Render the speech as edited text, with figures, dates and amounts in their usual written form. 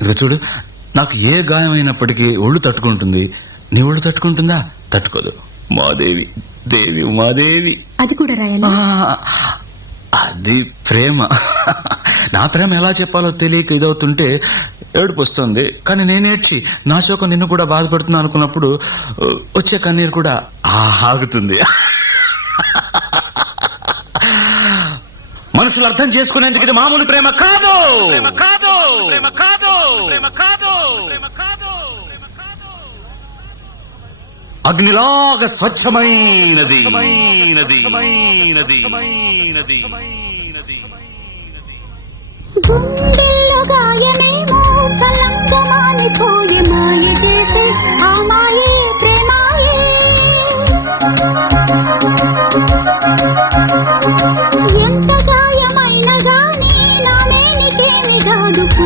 ఇదిగో చూడు, నాకు ఏ గాయమైనప్పటికీ ఒళ్ళు తట్టుకుంటుంది. నీ ఒళ్ళు తట్టుకుంటుందా? తట్టుకోదు. ఉమాదేవి, దేవి ఉమాదేవి. అది కూడా రాయాలా? అది ప్రేమ. నా ప్రేమ ఎలా చెప్పాలో తెలియక ఇదవుతుంటే ఏడుపు వస్తుంది. కానీ నేనేడ్చి నా శోకం నిన్ను కూడా బాధపడుతున్నా అనుకున్నప్పుడు వచ్చే కన్నీరు కూడా ఆగుతుంది. మనుషులు అర్థం చేసుకునేందుకు ఇది మామూలు ప్రేమ కాదు. అగ్నిలాగా స్వచ్ఛమైనది. గుండెల్లో గాయం